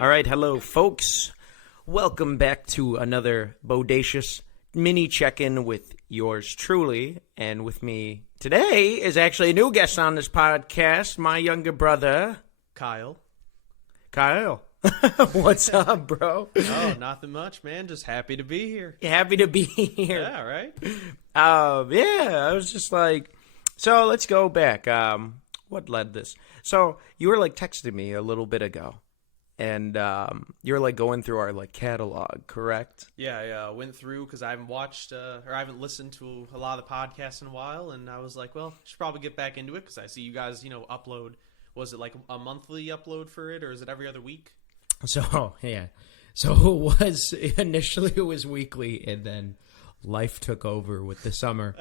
All right, hello, folks. Welcome back to another bodacious mini check-in with yours truly. And with me today is actually a new guest on this podcast, my younger brother, Kyle. Kyle. What's up, bro? Oh, nothing much, man. Just happy to be here. Happy to be here. Yeah, right? I was just like, so let's go back. What led this? So you were like texting me a little bit ago. And you were like going through our like catalog, correct? Yeah, I went through because I haven't watched or I haven't listened to a lot of the podcasts in a while, and I was like, well, I should probably get back into it because I see you guys, upload. Was it like a monthly upload for it, or is it every other week? So yeah, so it was initially it was weekly, and then life took over with the summer,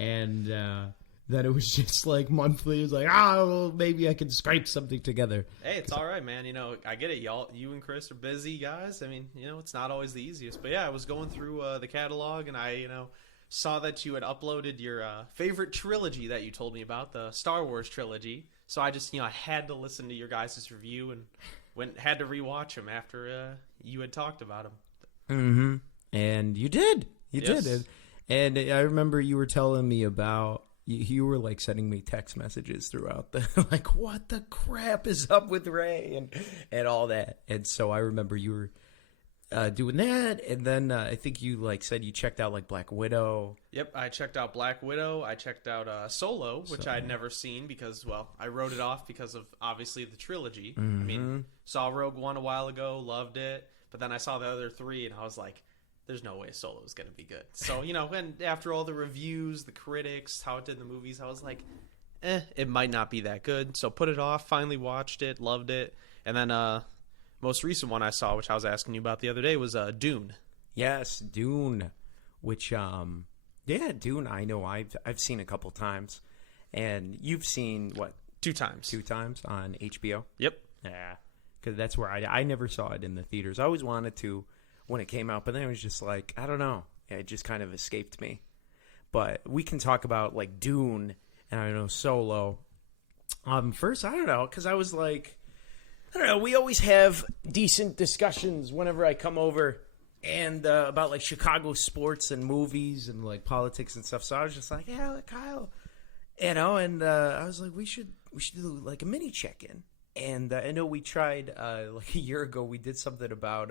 and then it was just like monthly. It was like, well, maybe I can scrape something together. Hey, it's all right, man. I get it. You and Chris are busy guys. I mean, it's not always the easiest. But yeah, I was going through the catalog, and I, saw that you had uploaded your favorite trilogy that you told me about, the Star Wars trilogy. So I just, I had to listen to your guys' review and had to rewatch them after you had talked about them. Mm-hmm. And you did. You Yes. did. And I remember you were telling me about, you were like sending me text messages throughout the, like, what the crap is up with Ray and all that. And so I remember you were doing that. And then I think you like said you checked out like Black Widow. Yep, I checked out Black Widow. I checked out Solo, which I had never seen because, well, I wrote it off because of, obviously, the trilogy. Mm-hmm. I mean, saw Rogue One a while ago, loved it. But then I saw the other three, and I was like, there's no way Solo is going to be good. So, and after all the reviews, the critics, how it did in the movies, I was like, it might not be that good. So put it off, finally watched it, loved it. And then most recent one I saw, which I was asking you about the other day, was Dune. Yes, Dune, which Dune I know I've seen a couple times. And you've seen what? 2 times. 2 times on HBO? Yep. Yeah, because that's where I never saw it in the theaters. I always wanted to when it came out, but then it was just like, I don't know. It just kind of escaped me. But we can talk about like Dune and I know Solo. First, I don't know, because I was like, I don't know. We always have decent discussions whenever I come over and about like Chicago sports and movies and like politics and stuff. So I was just like, yeah, Kyle, and I was like, we should do like a mini check-in. And I know we tried like a year ago. We did something about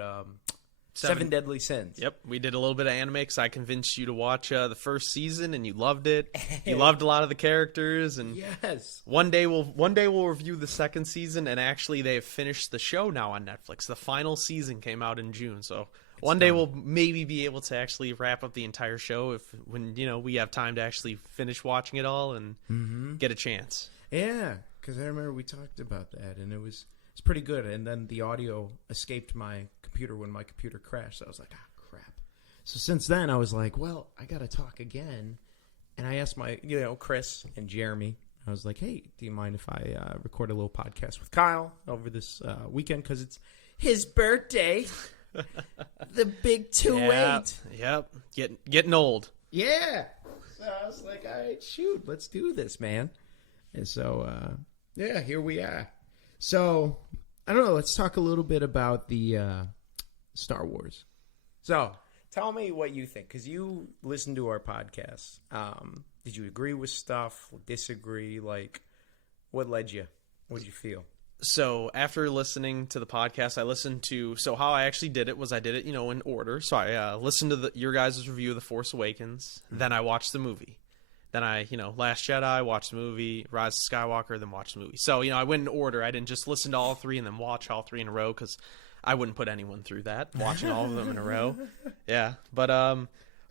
Seven Deadly Sins. Yep, we did a little bit of anime because I convinced you to watch the first season, and you loved it. You loved a lot of the characters, and yes, one day we'll review the second season. And actually, they have finished the show now on Netflix. The final season came out in June, so one day we'll maybe be able to actually wrap up the entire show when we have time to actually finish watching it all and get a chance. Yeah, because I remember we talked about that, and it's pretty good. And then the audio escaped my computer when my computer crashed. So I was like, crap. So since then, I was like, well, I got to talk again. And I asked my, Chris and Jeremy, I was like, hey, do you mind if I record a little podcast with Kyle over this weekend? Because it's his birthday. The big 2-8. Yep. Getting old. Yeah. So I was like, all right, shoot, let's do this, man. And so, yeah, here we are. So, I don't know, let's talk a little bit about the Star Wars. So, tell me what you think, because you listen to our podcast. Did you agree with stuff, disagree? Like, what led you? What did you feel? So after listening to the podcast, so how I actually did it was I did it, in order. So I listened to your guys' review of The Force Awakens. Mm-hmm. Then I watched the movie. Then I, Last Jedi, watched the movie, Rise of Skywalker, then watched the movie. So, I went in order. I didn't just listen to all 3 and then watch all 3 in a row because I wouldn't put anyone through that, watching all of them in a row. Yeah. But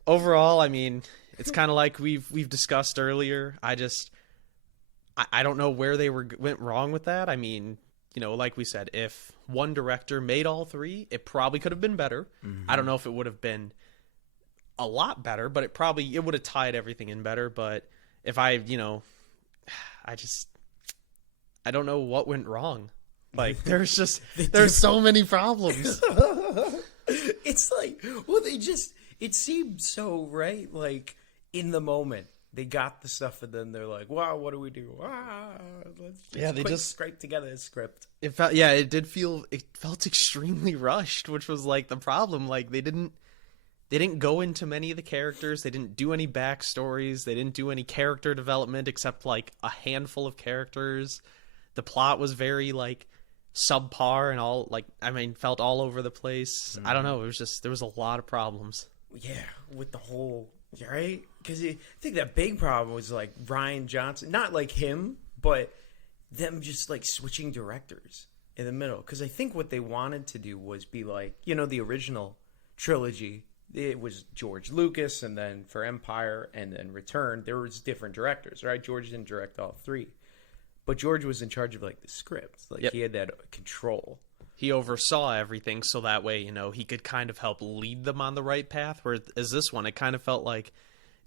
overall, I mean, it's kind of like we've discussed earlier. I don't know where they went wrong with that. I mean, like we said, if one director made all 3, it probably could have been better. Mm-hmm. I don't know if it would have been a lot better, but it would have tied everything in better. But if I don't know what went wrong. Like there's so many problems. It's like, well, it seemed so right, like in the moment They got the stuff, and then they're like, "Wow, what do we do? Let's they just scrape together a script." it felt it felt extremely rushed, which was like the problem. Like they didn't go into many of the characters. They didn't do any backstories. They didn't do any character development except like a handful of characters. The plot was very like subpar and all felt all over the place. I don't know. It was just there was a lot of problems. Yeah, with the whole right because I think that big problem was like Rian Johnson, not like him, but them just like switching directors in the middle. Because I think what they wanted to do was be like the original trilogy. It was George Lucas, and then for Empire, and then Return, there was different directors, right? George didn't direct all three, but George was in charge of like the script. Like he had that control. He oversaw everything, so that way, he could kind of help lead them on the right path. Whereas this one, it kind of felt like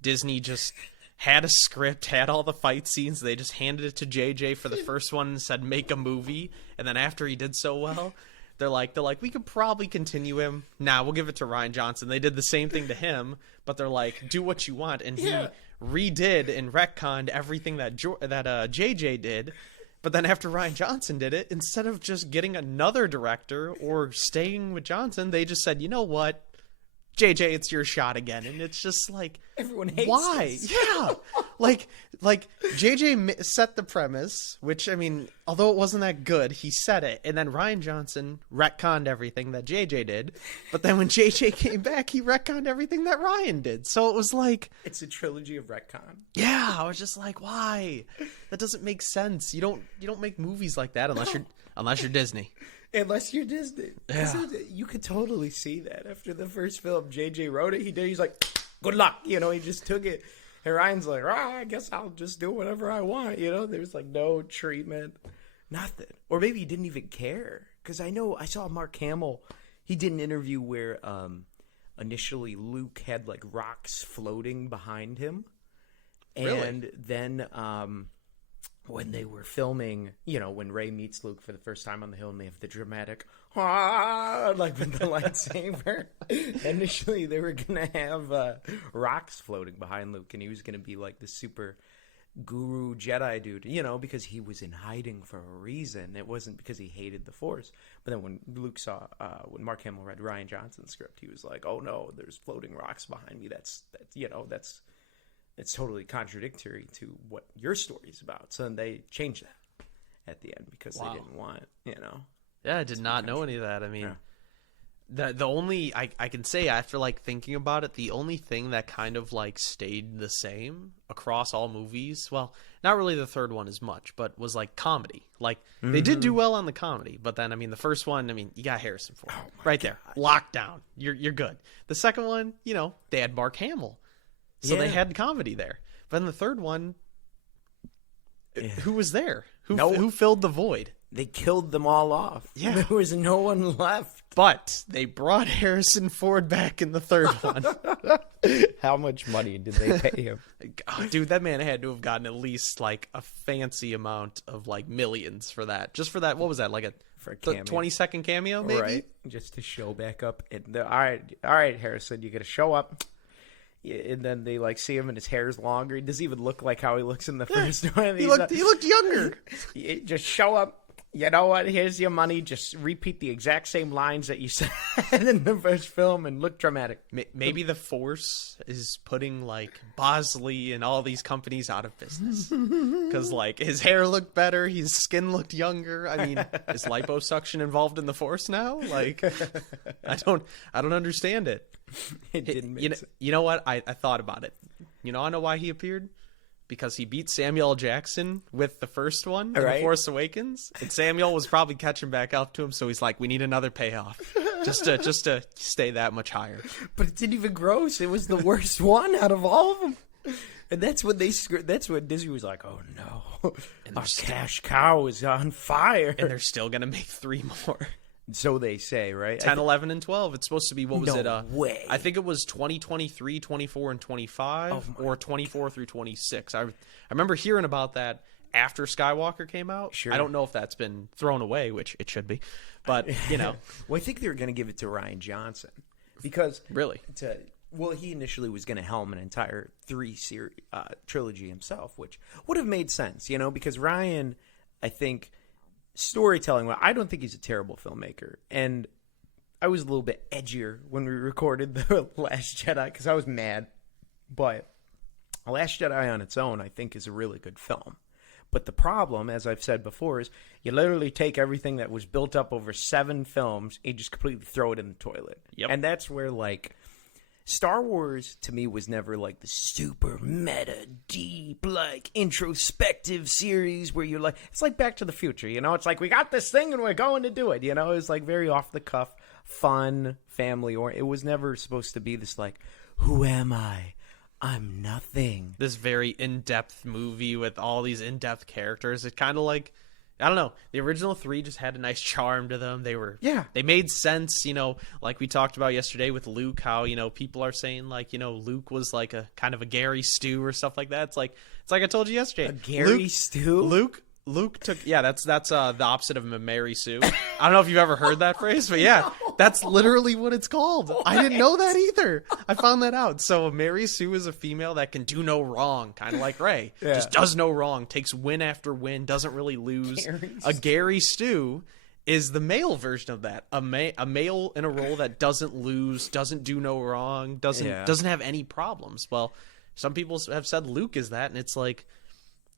Disney just had a script, had all the fight scenes. They just handed it to JJ for the first one and said, make a movie. And then after he did so well, they're like, we could probably continue him. Nah, we'll give it to Rian Johnson. They did the same thing to him, but they're like, do what you want. And he redid and retconned everything that JJ did. But then after Rian Johnson did it, instead of just getting another director or staying with Johnson, they just said, you know what? JJ, it's your shot again. And it's just like, everyone hates why? this. Yeah. like JJ set the premise, which, I mean, although it wasn't that good, he said it. And then Rian Johnson retconned everything that JJ did. But then when JJ came back, he retconned everything that Rian did. So it was like, it's a trilogy of retcon. yeah, I was just like, why? That doesn't make sense. You don't make movies like that unless you're Disney. Unless you're Disney. Yeah. You could totally see that. After the first film, JJ wrote it, he's like, good luck. He just took it. And Ryan's like, I guess I'll just do whatever I want. There's like no treatment, nothing. Or maybe he didn't even care. Because I saw Mark Hamill. He did an interview where initially Luke had like rocks floating behind him. Really? And then when they were filming, when Rey meets Luke for the first time on the hill and they have the dramatic, like with the lightsaber. Initially, they were going to have rocks floating behind Luke, and he was going to be like the super guru Jedi dude, because he was in hiding for a reason. It wasn't because he hated the Force. But then when when Mark Hamill read Rian Johnson's script, he was like, oh no, there's floating rocks behind me. It's totally contradictory to what your story's about. So then they changed that at the end because they didn't want, Yeah, I did not know any of that. I mean, the only, I can say after like thinking about it, the only thing that kind of like stayed the same across all movies, well, not really the third one as much, but was like comedy. Like they did do well on the comedy, but then, I mean, the first one, I mean, you got Harrison Ford right there, locked down. You're good. The second one, they had Mark Hamill. So they had comedy there. But in the third one, who was there? Who filled the void? They killed them all off. Yeah. There was no one left. But they brought Harrison Ford back in the third one. How much money did they pay him? Oh, dude, that man had to have gotten at least like a fancy amount of like millions for that. Just for that, what was that? Like a 20-second cameo, maybe? Right. Just to show back up. All right, Harrison, you got to show up. And then they like see him and his hair's longer. He doesn't even look like how he looks in the first one. He looked younger. Just show up. You know what? Here's your money. Just repeat the exact same lines that you said in the first film and look dramatic. Maybe the Force is putting like Bosley and all these companies out of business because like his hair looked better, his skin looked younger. I mean, is liposuction involved in the Force now? Like, I don't understand it. It didn't make sense. You know what? I thought about it. I know why he appeared. Because he beat Samuel L. Jackson with the first one, in The Force Awakens, and Samuel was probably catching back up to him, so he's like, "We need another payoff, just to stay that much higher." But it didn't even gross. It was the worst one out of all of them, and that's when Disney was like, "Oh no, our cash cow is on fire," and they're still gonna make 3 more. So they say, right? 10, 11, and 12. It's supposed to be, what was it? Way. I think it was 2023, 24, and 25, or 24 through 26. I remember hearing about that after Skywalker came out. Sure. I don't know if that's been thrown away, which it should be. But, Well, I think they were going to give it to Rian Johnson. Because... Really? Well, he initially was going to helm an entire trilogy himself, which would have made sense, because Ryan, I think, storytelling, well, I don't think he's a terrible filmmaker. And I was a little bit edgier when we recorded The Last Jedi because I was mad. But The Last Jedi on its own, I think, is a really good film. But the problem, as I've said before, is you literally take everything that was built up over 7 films and just completely throw it in the toilet. Yep. And that's where, Star Wars, to me, was never, the super meta, deep, introspective series where you're it's like Back to the Future, It's like, we got this thing and we're going to do it, It's, very off-the-cuff, fun, family, or it was never supposed to be this, who am I? I'm nothing. This very in-depth movie with all these in-depth characters. It kind of I don't know. The original 3 just had a nice charm to them. They made sense, like we talked about yesterday with Luke, how, people are saying Luke was a kind of a Gary Stew or stuff like that. It's like I told you yesterday. A Gary Stew? Luke took, that's the opposite of a Mary Sue. I don't know if you've ever heard that phrase, but yeah, that's literally what it's called. What? I didn't know that either. I found that out. So a Mary Sue is a female that can do no wrong, kind of like Rey. Yeah. Just does no wrong, takes win after win, doesn't really lose. A Gary Stew is the male version of that. A male in a role that doesn't lose, doesn't do no wrong, doesn't have any problems. Well, some people have said Luke is that, and it's like,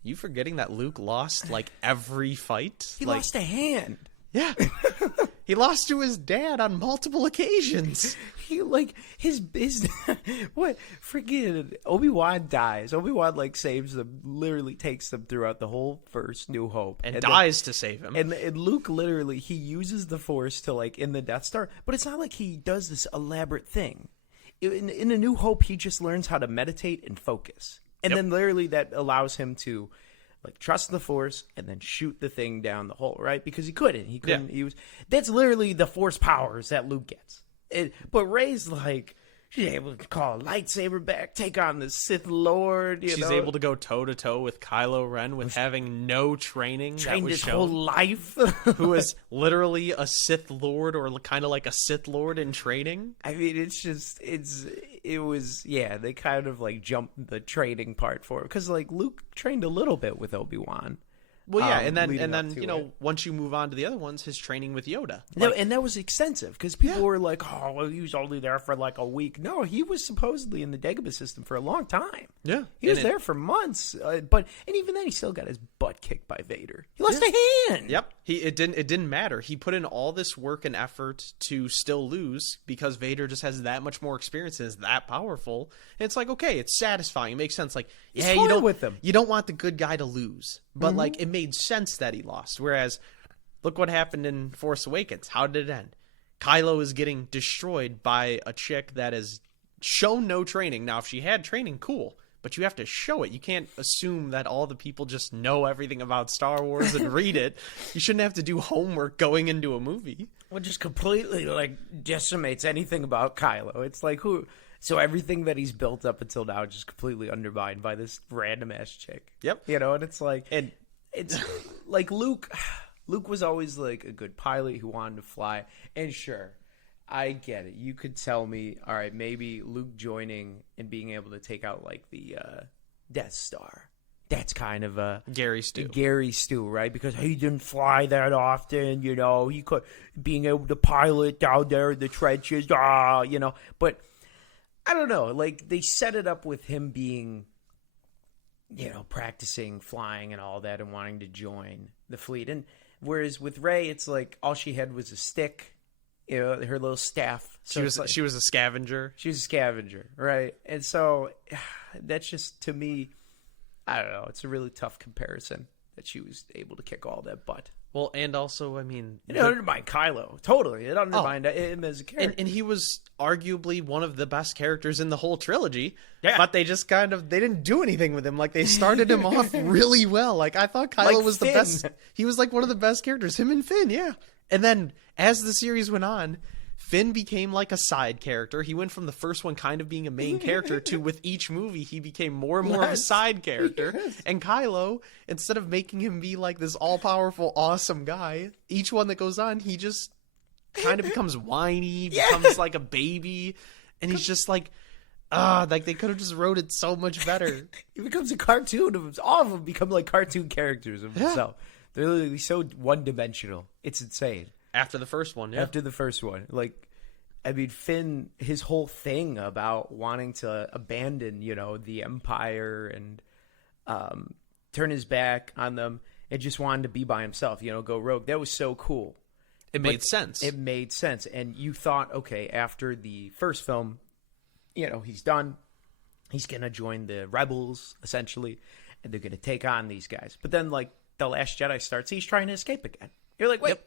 you forgetting that Luke lost every fight? He lost a hand. Yeah. He lost to his dad on multiple occasions. He his business. What? Freaking Obi-Wan dies. Obi-Wan saves them, literally takes them throughout the whole first New Hope. And dies to save him. And Luke literally, he uses the Force to in the Death Star, but it's not like he does this elaborate thing. In A New Hope, he just learns how to meditate and focus. And then literally that allows him to trust the Force and then shoot the thing down the hole, right? Because he couldn't. Yeah. That's literally the Force powers that Luke gets. But Rey's she's able to call a lightsaber back, take on the Sith Lord. She's able to go toe to toe with Kylo Ren with having no training. Trained his whole life. Who is literally a Sith Lord or kind of like a Sith Lord in training. I mean, they kind of jumped the training part for it. Because Luke trained a little bit with Obi-Wan. Well, yeah, and then once you move on to the other ones, his training with Yoda. And that was extensive because people were like, oh, well, he was only there for a week. No, he was supposedly in the Dagobah system for a long time. Yeah. He was there for months. And even then, he still got his butt kicked by Vader. He lost a hand. Yep. It didn't matter. He put in all this work and effort to still lose because Vader just has that much more experience and is that powerful. And it's okay, it's satisfying. It makes sense. You don't want the good guy to lose. But it made sense that he lost. Whereas, look what happened in Force Awakens. How did it end? Kylo is getting destroyed by a chick that has shown no training. Now, if she had training, cool. But you have to show it. You can't assume that all the people just know everything about Star Wars and read it. You shouldn't have to do homework going into a movie. Well, just completely decimates anything about Kylo. It's who? So everything that he's built up until now is just completely undermined by this random ass chick. Yep. And it's and it's Luke. Luke was always a good pilot who wanted to fly. And sure, I get it. You could tell me, all right, maybe Luke joining and being able to take out the Death Star. That's kind of a Gary Stew. Gary Stew, right? Because he didn't fly that often, He could being able to pilot down there in the trenches, But I don't know. They set it up with him being, practicing flying and all that and wanting to join the fleet. And whereas with Rey, it's all she had was a stick, her little staff. So she was a scavenger. She was a scavenger, right? And so that's just, to me, I don't know. It's a really tough comparison that she was able to kick all that butt. Well, and also, I mean... It undermined Kylo. Totally. It undermined him as a character. And he was arguably one of the best characters in the whole trilogy. Yeah. But they just they didn't do anything with him. They started him off really well. I thought Kylo was Finn. The best. He was one of the best characters. Him and Finn, yeah. And then, as the series went on... Finn became a side character. He went from the first one kind of being a main character to with each movie, he became more and more of a side character. Yes. And Kylo, instead of making him be this all-powerful, awesome guy, each one that goes on, he just kind of becomes whiny, becomes a baby. And he's just like they could have just wrote it so much better. He becomes a cartoon of all of them become like cartoon characters of himself. They're literally so one-dimensional. It's insane. After the first one, yeah. After the first one, like, I mean, Finn, his whole thing about wanting to abandon, the Empire and turn his back on them and just wanted to be by himself, go rogue. That was so cool. It made sense. It made sense. And you thought, okay, after the first film, he's done. He's going to join the rebels, essentially, and they're going to take on these guys. But then, like, The Last Jedi starts, he's trying to escape again. You're like, wait,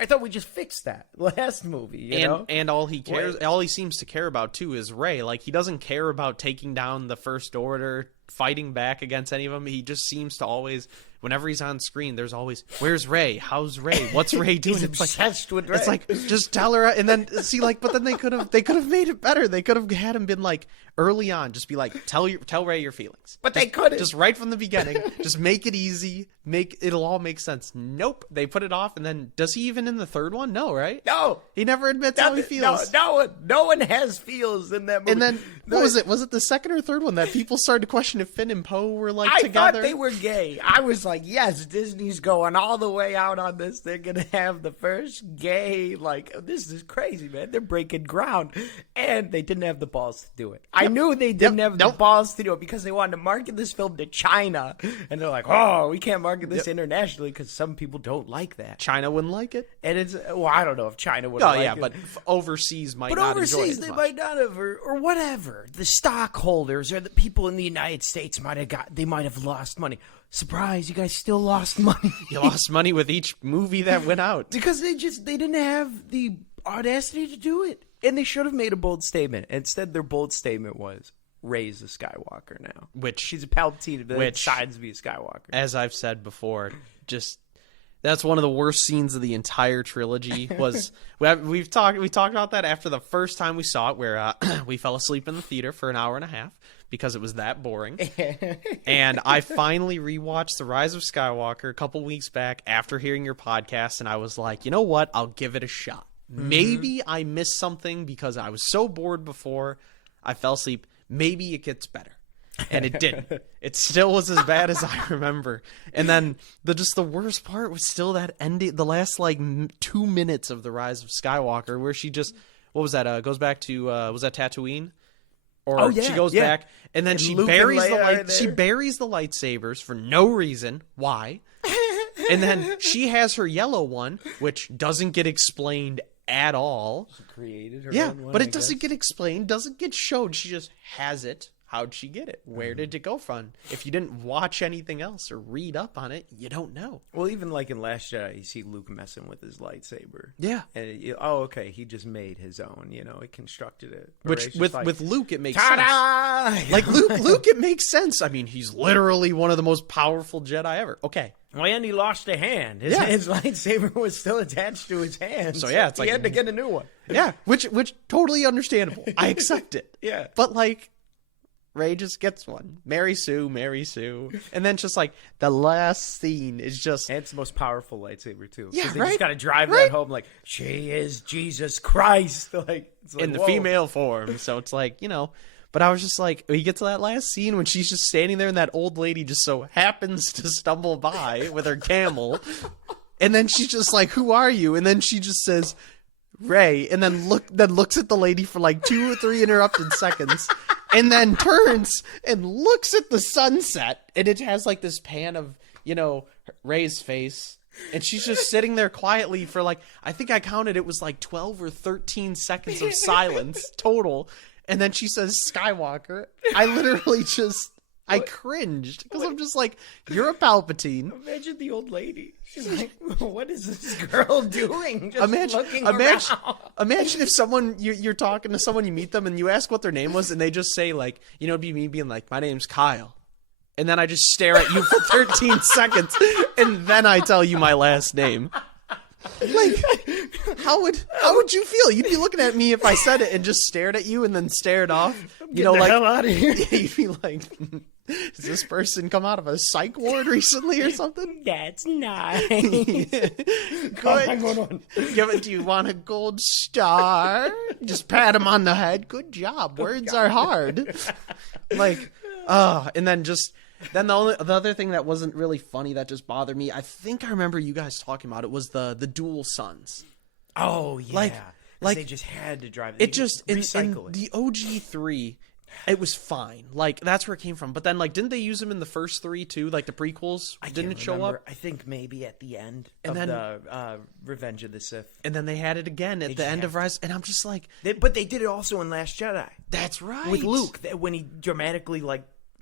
I thought we just fixed that last movie, you know? And all he cares, all he seems to care about, too, is Rey. Like, he doesn't care about taking down the First Order, fighting back against any of them. He just seems to always... Whenever he's on screen, there's always, where's Rey? How's Rey? What's Rey doing? He's obsessed with Rey. It's like, just tell her. And then, see, like, but then they could have made it better. They could have had him been like, early on, just be like, tell Rey your feelings. But they couldn't. Just right from the beginning. Just make it easy. It'll all make sense. Nope. They put it off. And then, does he even in the third one? No, right? No. He never admits how he feels. No one has feels in that movie. And then, what was it? Was it the second or third one that people started to question if Finn and Poe were like together? I thought they were gay. I was like, yes, Disney's going all the way out on this. They're going to have the first gay, like, this is crazy, man. They're breaking ground. And they didn't have the balls to do it. I knew they didn't have the balls to do it because they wanted to market this film to China. And they're like, oh, we can't market this internationally because some people don't like that. China wouldn't like it? And it's, well, I don't know if China would like it. But overseas might not enjoy it. But overseas, they might not have, or whatever. The stockholders or the people in the United States might have lost money. Surprise, you guys still lost money. You lost money with each movie that went out. Because they didn't have the audacity to do it. And they should have made a bold statement. Instead, their bold statement was, Rey's a Skywalker now. Which she's a Palpatine, but decides to be a Skywalker. As I've said before, that's one of the worst scenes of the entire trilogy. Was we talked about that after the first time we saw it, where we fell asleep in the theater for an hour and a half because it was that boring. And I finally rewatched The Rise of Skywalker a couple weeks back after hearing your podcast, and I was like, you know what? I'll give it a shot. Mm-hmm. Maybe I missed something because I was so bored before I fell asleep. Maybe it gets better. And it didn't. It still was as bad as I remember. And then the worst part was still that ending, the last 2 minutes of The Rise of Skywalker, where she just, what was that? Goes back to was that Tatooine? Or she goes back and then she buries the lightsabers for no reason. Why? And then she has her yellow one, which doesn't get explained at all. She created her own one, but it doesn't get explained, doesn't get showed. She just has it. How'd she get it? Where did it go from? If you didn't watch anything else or read up on it, you don't know. Well, even like in Last Jedi, you see Luke messing with his lightsaber. Yeah. And okay, he just made his own. He constructed it. Which with Luke, it makes sense. Like Luke, it makes sense. I mean, he's literally one of the most powerful Jedi ever. Okay. Well, and he lost a hand. His lightsaber was still attached to his hand. So yeah, it's he had to get a new one. Yeah, which totally understandable. I accept it. Yeah. But Rey just gets one. Mary Sue. And then just the last scene is just... And it's the most powerful lightsaber, too. Yeah, Because they just got to drive that home she is Jesus Christ. In the female form. So it's But I was just we get to that last scene when she's just standing there and that old lady just so happens to stumble by with her camel. And then she's just who are you? And then she just says, Rey. And then looks at the lady for 2 or 3 interrupted seconds. And then turns and looks at the sunset, and it has this pan of, Rey's face, and she's just sitting there quietly for I think I counted it was 12 or 13 seconds of silence total, and then she says Skywalker. I literally I cringed because I'm just you're a Palpatine. Imagine the old lady. She's like, what is this girl doing? Just looking around. Imagine if someone, you're talking to someone, you meet them, and you ask what their name was, and they just say, it'd be me being my name's Kyle. And then I just stare at you for 13 seconds, and then I tell you my last name. How would you feel? You'd be looking at me if I said it and just stared at you and then stared off. Get the hell out of here. You'd be Does this person come out of a psych ward recently or something? That's nice. Good. Do you want a gold star? Just pat him on the head. Good job. Words are hard. Like, and then the other thing that wasn't really funny that just bothered me, I think I remember you guys talking about it, was the dual sons. Oh, yeah. Like they just had to drive. It just recycle in the OG3, it was fine. Like that's where it came from. But then, like, didn't they use them in the first 3 too? Like the prequels, didn't it show up? I think maybe at the end of the Revenge of the Sith. And then they had it again at the end of Rise. And I'm just like, but they did it also in Last Jedi. That's right, with Luke when he dramatically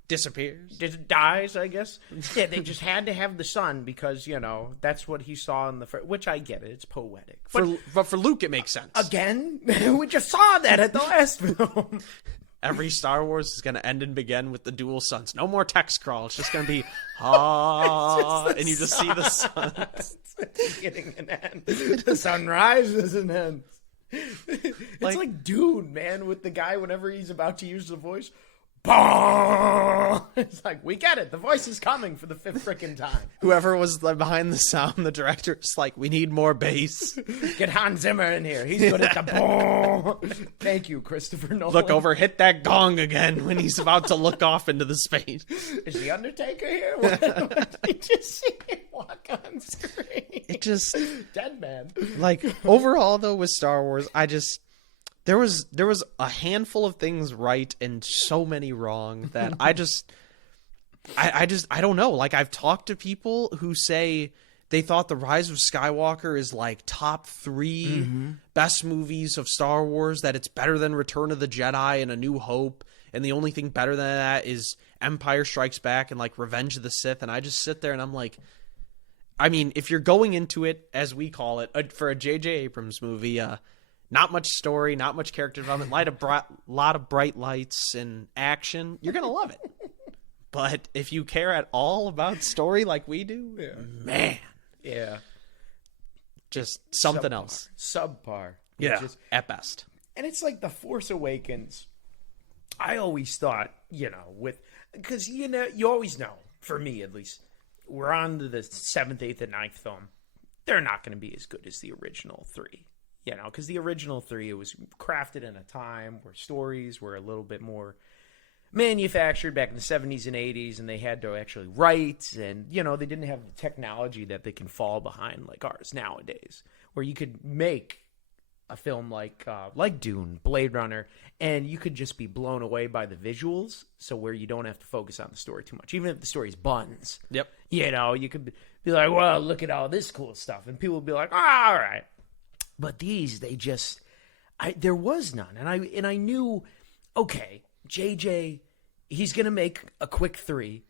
disappears, dies, I guess. Yeah, they just had to have the son because that's what he saw in the first. Which I get it; it's poetic. But for Luke, it makes sense. Again, we just saw that at the last film. Every Star Wars is going to end and begin with the dual suns. No more text crawl. It's just going to be and you just see the sun. It's beginning and end. The sun rises and ends. It's like Dune, man, with the guy whenever he's about to use the voice. It's like, we get it. The voice is coming for the 5th frickin' time. Whoever was behind the sound, the director, is like, we need more bass. Get Hans Zimmer in here. He's good at the boom. Thank you, Christopher Nolan. Look over, hit that gong again when he's about to look off into the space. Is the Undertaker here? What did you just see him walk on screen? It just... Dead man. Like, overall, though, with Star Wars, There was a handful of things right and so many wrong that I don't know. Like, I've talked to people who say they thought The Rise of Skywalker is like top 3 best movies of Star Wars, that it's better than Return of the Jedi and A New Hope, and the only thing better than that is Empire Strikes Back and like Revenge of the Sith. And I just sit there and I'm like, I mean, if you're going into it, as we call it, for a J.J. Abrams movie, not much story, not much character development, lot of bright lights and action, you're going to love it. But if you care at all about story like we do, man. Yeah. Just something else. Subpar. Yeah, at best. And it's like The Force Awakens. I always thought, because, you always know, for me at least, we're on to the 7th, 8th, and 9th film. They're not going to be as good as the original 3. Because the original 3, it was crafted in a time where stories were a little bit more manufactured back in the 70s and 80s, and they had to actually write, and, they didn't have the technology that they can fall behind like ours nowadays, where you could make a film like Dune, Blade Runner, and you could just be blown away by the visuals, so where you don't have to focus on the story too much, even if the story's buns. Yep. You could be like, well, look at all this cool stuff, and people would be like, all right. But these, there was none. And I knew, okay, JJ, he's going to make a quick 3.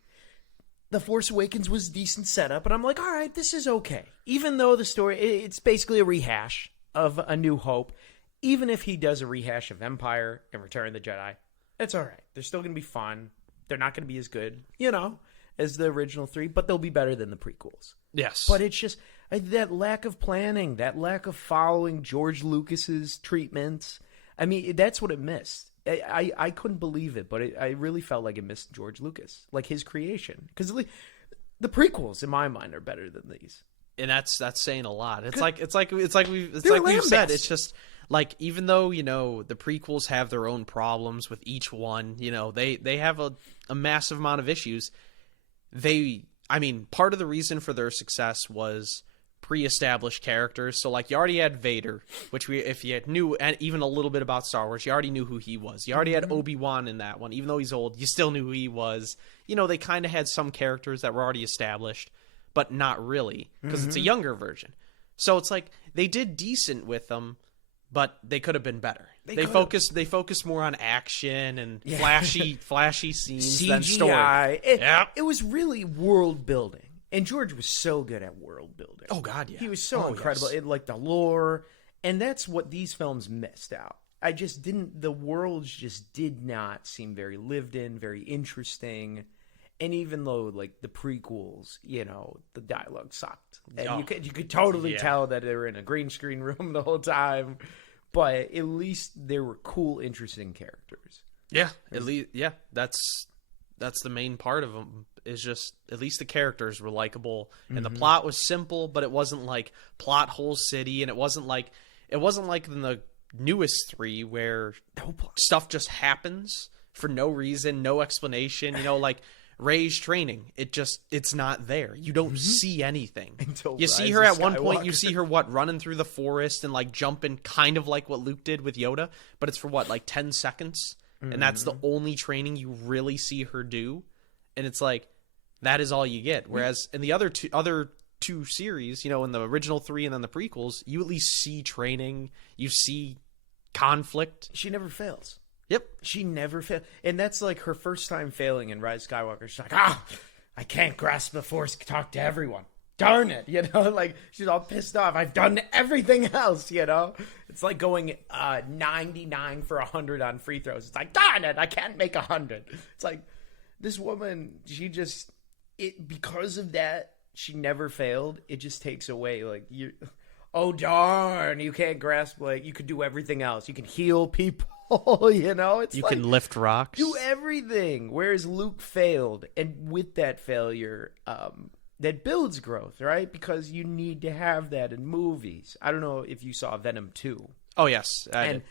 The Force Awakens was a decent setup, but I'm like, all right, this is okay. Even though the story, it's basically a rehash of A New Hope. Even if he does a rehash of Empire and Return of the Jedi, it's all right. They're still going to be fun. They're not going to be as good, as the original 3, but they'll be better than the prequels. Yes. But it's just that lack of planning, that lack of following George Lucas's treatments. I mean, that's what it missed. I couldn't believe it, but I really felt like it missed George Lucas, like his creation. Because the prequels, in my mind, are better than these. And that's saying a lot. It's like we've said. It's just like, even though the prequels have their own problems with each one, they have a massive amount of issues. Part of the reason for their success was pre-established characters. So, like, you already had Vader, which if you knew even a little bit about Star Wars, you already knew who he was. You already had Obi-Wan in that one. Even though he's old, you still knew who he was. They kind of had some characters that were already established, but not really, because it's a younger version. So it's like, they did decent with them, but they could have been better. They focused more on action and flashy scenes than story. It was really world building. And George was so good at world building. Oh, God, yeah. He was so incredible. Yes. It, like, the lore. And that's what these films missed out. The worlds just did not seem very lived in, very interesting. And even though, like, the prequels, the dialogue sucked. And you could totally tell that they were in a green screen room the whole time. But at least there were cool, interesting characters. Yeah, at least, yeah, that's that's the main part of them, is just at least the characters were likable, and the plot was simple, but it wasn't like plot whole city, and it wasn't like in the newest 3 where stuff just happens for no reason, no explanation. Like Rey's training, it's not there. You don't see anything. You see her at one point. You see her running through the forest and like jumping, kind of like what Luke did with Yoda, but it's for like 10 seconds, and that's the only training you really see her do, and it's like that is all you get. Whereas in the other two series, in the original 3 and then the prequels, you at least see training, you see conflict. She never fails. Yep. She never failed. And that's like her first time failing in Rise of Skywalker. She's like, I can't grasp the Force, talk to everyone. Darn it. Like she's all pissed off. I've done everything else, It's like going 99 for 100 on free throws. It's like, darn it, I can't make 100. It's like this woman, because of that, she never failed. It just takes away, like, oh, darn, you can't grasp, like, you could do everything else. You can heal people. It's you like, can lift rocks, do everything, whereas Luke failed, and with that failure that builds growth, right? Because you need to have that in movies. I don't know if you saw Venom 2. Oh yes, I did.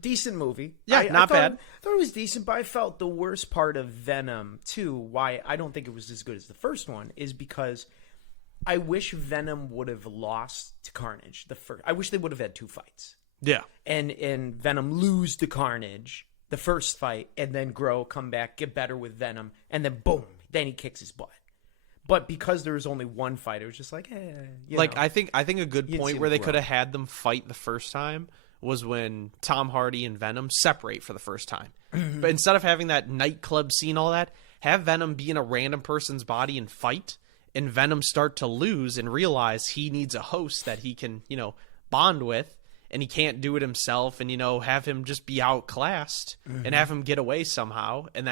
Decent movie. Not bad. I thought it was decent, but I felt the worst part of Venom 2, why I don't think it was as good as the first one, is because I wish Venom would have lost to Carnage. I wish they would have had 2 fights. Yeah. And Venom lose to Carnage the first fight, and then grow, come back, get better with Venom, and then boom, then he kicks his butt. But because there was only one fight, it was just like, I think a good point where they could have had them fight the first time was when Tom Hardy and Venom separate for the first time. Mm-hmm. But instead of having that nightclub scene, all that, have Venom be in a random person's body and fight, and Venom start to lose and realize he needs a host that he can, bond with, and he can't do it himself, and, have him just be outclassed and have him get away somehow. And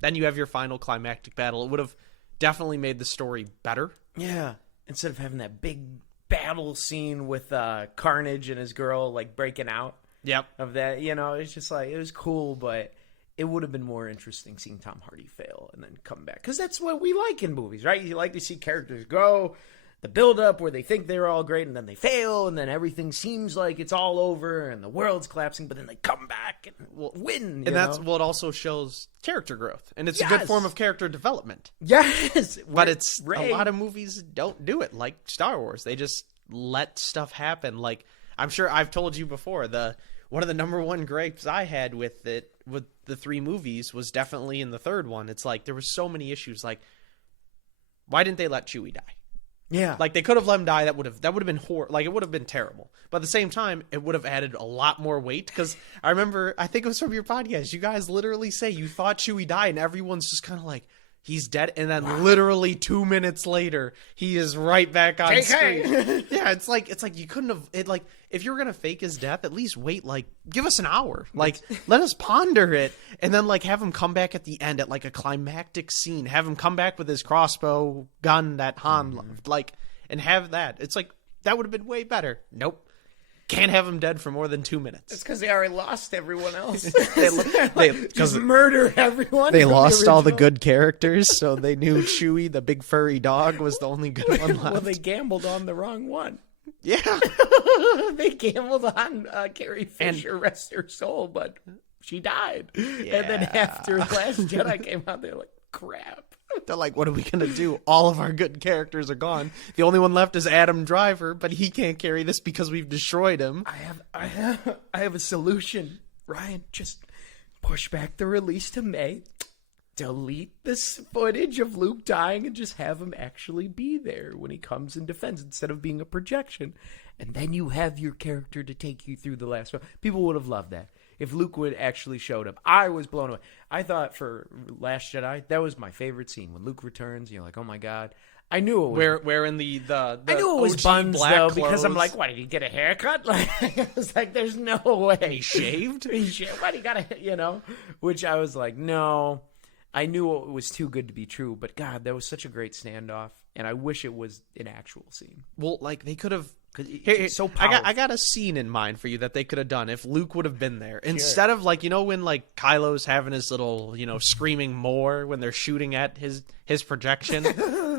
then you have your final climactic battle. It would have definitely made the story better. Yeah. Instead of having that big battle scene with Carnage and his girl, like, breaking out. Yep. Of that, it's just like, it was cool, but it would have been more interesting seeing Tom Hardy fail and then come back. Because that's what we like in movies, right? You like to see characters grow, the build-up where they think they're all great, and then they fail, and then everything seems like it's all over, and the world's collapsing, but then they come back and win. And that's what also shows character growth. And it's a good form of character development. Yes! But a lot of movies don't do it, like Star Wars. They just let stuff happen. Like, I'm sure I've told you before, one of the number one gripes I had with the 3 movies was definitely in the third one. It's like, there were so many issues. Like, why didn't they let Chewie die? Yeah. Like, they could have let him die. That would have been like, it would have been terrible. But at the same time, it would have added a lot more weight. Because I remember, I think it was from your podcast, you guys literally say you thought Chewie died, and everyone's just kind of like, he's dead. And then literally 2 minutes later, he is right back on screen. Yeah, it's like you couldn't have if you were gonna fake his death, at least wait, like, give us an hour. Like, let us ponder it, and then, like, have him come back at the end at, like, a climactic scene. Have him come back with his crossbow gun that Han loved, like, and have that. It's like, that would have been way better. Nope. Can't have him dead for more than 2 minutes. It's because they already lost everyone else. they just murder everyone. They lost all the good characters, so they knew Chewie, the big furry dog, was the only good one left. Well, they gambled on the wrong one. Yeah. They gambled on Carrie Fisher, rest her soul, but she died. Yeah. And then after Last Jedi came out, they're like, crap. They're like, what are we going to do? All of our good characters are gone. The only one left is Adam Driver, but he can't carry this because we've destroyed him. I have a solution. Ryan, just push back the release to May. Delete this footage of Luke dying and just have him actually be there when he comes and defends instead of being a projection. And then you have your character to take you through the last one. People would have loved that. If Luke would actually showed up. I was blown away. I thought for Last Jedi, that was my favorite scene. When Luke returns, you're like, oh my God. I knew it was... Where in the I knew it was OG buns, black though, clothes. because I'm like, what, did he get a haircut? Like, I was like, there's no way. He shaved? What, he got a... Which I was like, no. I knew it was too good to be true, but God, that was such a great standoff, and I wish it was an actual scene. Well, like, they could have... because Here, it's so powerful. I got a scene in mind for you that they could have done if Luke would have been there. Instead of like, when like Kylo's having his little, screaming more when they're shooting at his projection.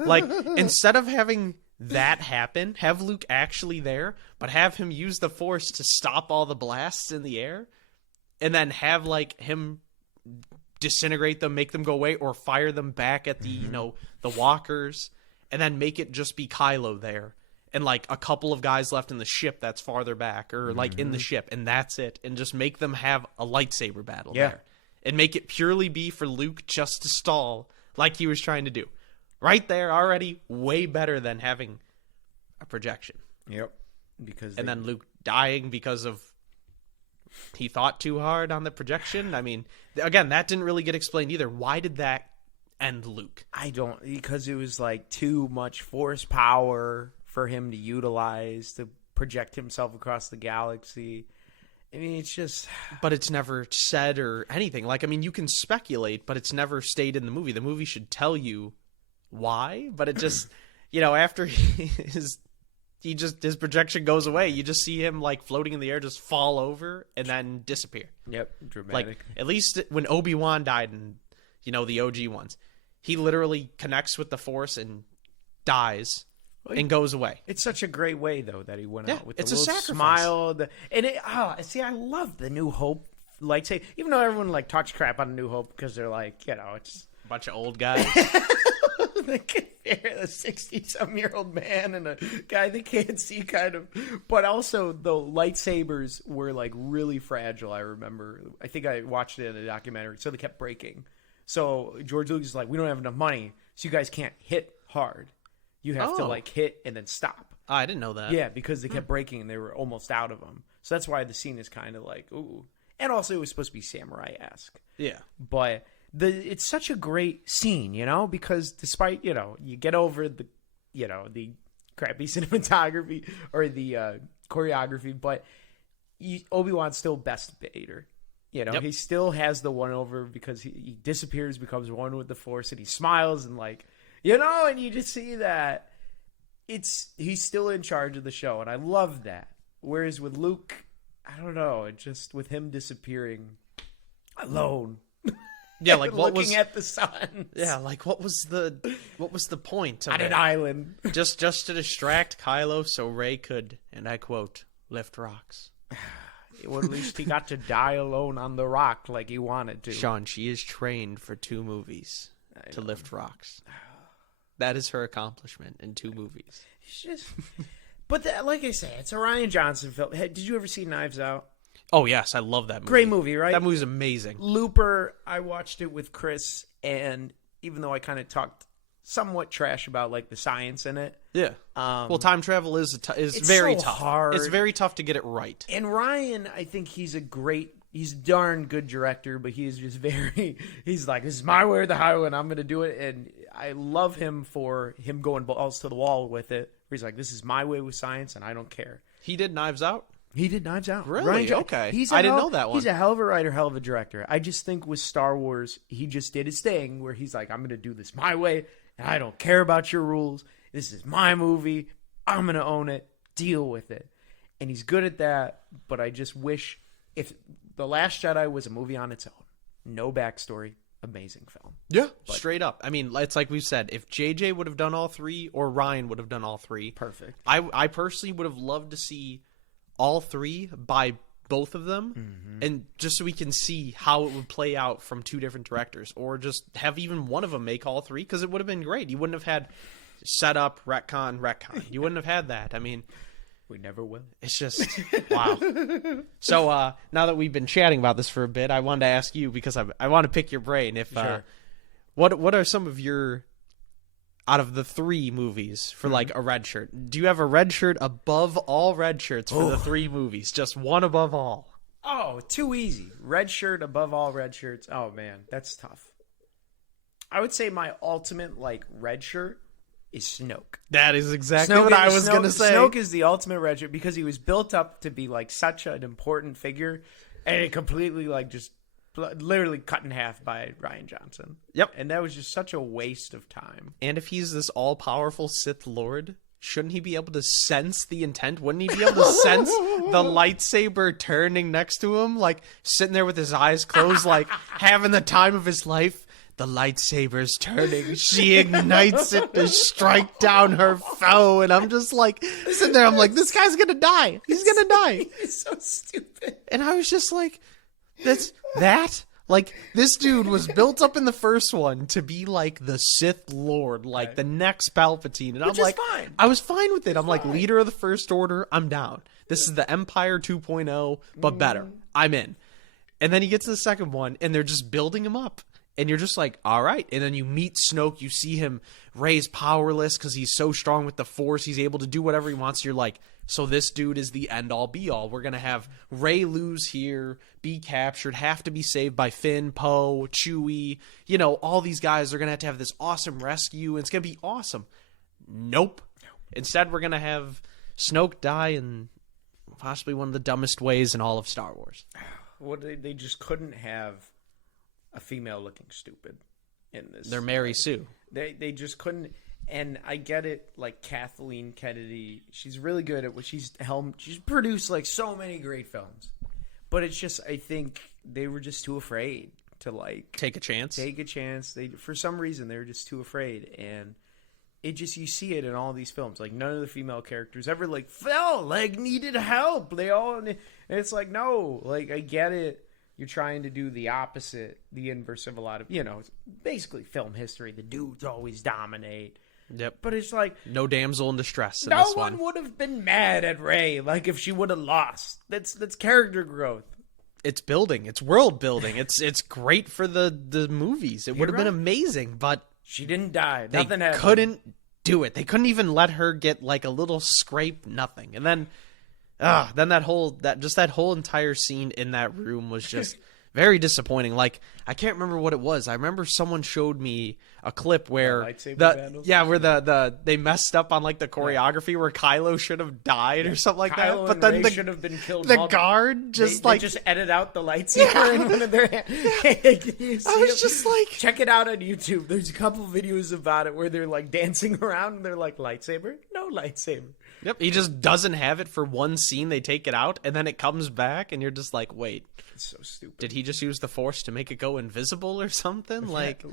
Like, instead of having that happen, have Luke actually there, but have him use the Force to stop all the blasts in the air, and then have like him disintegrate them, make them go away, or fire them back at the the walkers, and then make it just be Kylo there. And like a couple of guys left in the ship that's farther back, or like in the ship, and that's it. And just make them have a lightsaber battle there. And make it purely be for Luke just to stall like he was trying to do. Right there already, way better than having a projection. Yep. Because and then Luke dying because of he thought too hard on the projection. I mean, again, that didn't really get explained either. Why did that end Luke? Because it was like too much Force power for him to utilize to project himself across the galaxy. I mean, it's just... But it's never said or anything. Like, I mean, you can speculate, but it's never stayed in the movie. The movie should tell you why, but it just, after his projection goes away, you just see him, like, floating in the air, just fall over, and then disappear. Yep, dramatic. Like, at least when Obi-Wan died in, the OG ones, he literally connects with the Force and dies and goes away. It's such a great way, though, that he went out with it's a little smile. See, I love the New Hope lightsaber. Even though everyone like talks crap on New Hope because they're like, it's a bunch of old guys. Like a 60-some-year-old man and a guy they can't see, kind of. But also, the lightsabers were like really fragile. I remember. I think I watched it in a documentary, so they kept breaking. So George Lucas is like, we don't have enough money, so you guys can't hit hard. You have to like hit and then stop. I didn't know that. Yeah, because they kept breaking and they were almost out of them. So that's why the scene is kind of like, ooh. And also it was supposed to be samurai-esque. Yeah. But it's such a great scene, because despite, you get over the, the crappy cinematography or the choreography, but Obi-Wan's still best Vader. He still has the one over because he disappears, becomes one with the Force, and he smiles and like, and you just see that he's still in charge of the show, and I love that. Whereas with Luke, I don't know, just with him disappearing alone. Yeah, like looking at the sun. Yeah, like what was the point of on an island? Just to distract Kylo so Rey could, and I quote, lift rocks. Well, at least he got to die alone on the rock like he wanted to. Sean, she is trained for 2 movies to lift rocks. That is her accomplishment in 2 movies. But like I say, it's a Rian Johnson film. Hey, did you ever see Knives Out? Oh, yes. I love that movie. Great movie, right? That movie's amazing. Looper, I watched it with Chris, and even though I kind of talked somewhat trash about like the science in it. Yeah. Well, time travel is very tough. Hard. It's very tough to get it right. And Ryan, I think he's a darn good director, but he's just he's like, this is my way or the highway, and I'm going to do it. And I love him for him going balls to the wall with it. Where he's like, this is my way with science, and I don't care. He did Knives Out? He did Knives Out. Really? Okay. I didn't know that one. He's a hell of a writer, hell of a director. I just think with Star Wars, he just did his thing where he's like, I'm going to do this my way, and I don't care about your rules. This is my movie. I'm going to own it. Deal with it. And he's good at that, but I just wish if The Last Jedi was a movie on its own, no backstory, amazing film. Yeah, straight up. I mean, it's like we've said, if JJ would have done all 3 or Ryan would have done all 3. Perfect. I personally would have loved to see all 3 by both of them, and just so we can see how it would play out from 2 different directors, or just have even one of them make all 3, because it would have been great. You wouldn't have had setup, retcon. You wouldn't have had that. I mean, we never will. It's just, wow. So now that we've been chatting about this for a bit, I wanted to ask you, because I want to pick your brain. If sure. What are some of your, out of the 3 movies for like a red shirt? Do you have a red shirt above all red shirts for the 3 movies? Just one above all. Oh, too easy. Red shirt above all red shirts. Oh man, that's tough. I would say my ultimate like red shirt is Snoke. That is exactly what I was going to say. Snoke is the ultimate red shirt because he was built up to be like such an important figure, and it completely like just literally cut in half by Rian Johnson. Yep. And that was just such a waste of time. And if he's this all-powerful Sith Lord, shouldn't he be able to sense the intent? Wouldn't he be able to sense the lightsaber turning next to him? Like, sitting there with his eyes closed, like, having the time of his life. The lightsaber's turning. She ignites it to strike down her foe. And I'm just like, sitting there, I'm like, this guy's gonna die. He's gonna die. He's so stupid. And I was just like, that? Like, this dude was built up in the first one to be like the Sith Lord, like the next Palpatine. And Which I'm like, is fine. I was fine with it. I'm like, leader of the First Order, I'm down. This is the Empire 2.0, but better. I'm in. And then he gets to the second one, and they're just building him up. And you're just like, all right. And then you meet Snoke. You see him Rey's powerless because he's so strong with the Force. He's able to do whatever he wants. You're like, so this dude is the end-all, be-all. We're going to have Rey lose here, be captured, have to be saved by Finn, Poe, Chewie. You know, all these guys are going to have this awesome rescue. And it's going to be awesome. Nope. Instead, we're going to have Snoke die in possibly one of the dumbest ways in all of Star Wars. Well, they just couldn't have a female looking stupid in this. They're Mary Sue. They just couldn't. And I get it, like Kathleen Kennedy, she's really good at what she's helmed. She's produced like so many great films, but it's just, I think they were just too afraid to like take a chance. They, for some reason, they were just too afraid, and it just, you see it in all these films. Like, none of the female characters ever like felt like needed help. They all, and it's like, no, like, I get it. You're trying to do the opposite, the inverse of a lot of, you know, basically film history. The dudes always dominate. Yep. But it's like, no damsel in distress in no this one would have been mad at Rey, like, if she would have lost. That's character growth. It's building. It's world building. It's great for the movies. It would have been amazing, but she didn't die. They Nothing happened. couldn't do it. They couldn't even let her get like a little scrape. Nothing. And then that whole entire scene in that room was just very disappointing. Like, I can't remember what it was. I remember someone showed me a clip where where they messed up on like the choreography where Kylo should have died or something like Kylo that. But and then Rey should have been killed. The guard just they just edit out the lightsaber in one of their hands. I was just like, check it out on YouTube. There's a couple videos about it where they're like dancing around and they're like, lightsaber? No lightsaber. Yep, he just doesn't have it for one scene. They take it out, and then it comes back, and you're just like, wait. It's so stupid. Did he just use the Force to make it go invisible or something? Like,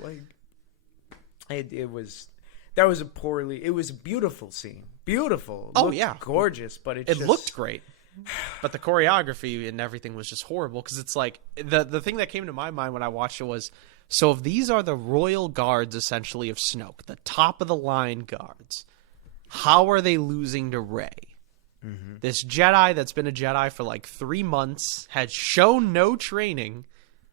it was a beautiful scene. Beautiful. Oh, looked yeah. gorgeous, but it looked great. But the choreography and everything was just horrible, because it's like, the thing that came to my mind when I watched it was, so if these are the royal guards, essentially, of Snoke, the top-of-the-line guards, how are they losing to Rey? Mm-hmm. This Jedi that's been a Jedi for like 3 months, had shown no training.